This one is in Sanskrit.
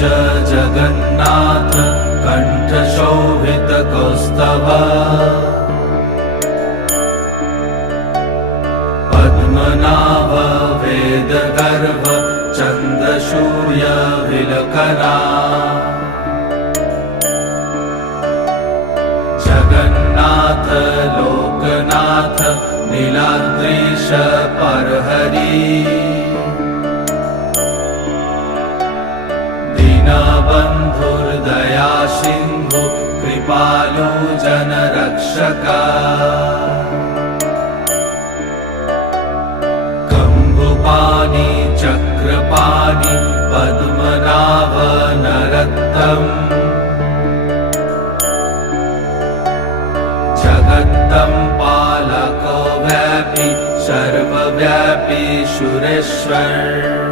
जगन्नाथ कण्ठशोभितकौस्तभ पद्मनाभ वेदगर्भ चन्द्रसूर्यविलकरा जगन्नाथ लोकनाथ नीलाद्रीश परहरि दीनबन्धुर्दया सिन्धु कृपालु जनरक्षका कम्बुपाणि चक्रपाणि पद्मनाभ नरोत्तम जगत्तं पालको व्यापी सर्वव्यापी सुरेश्वर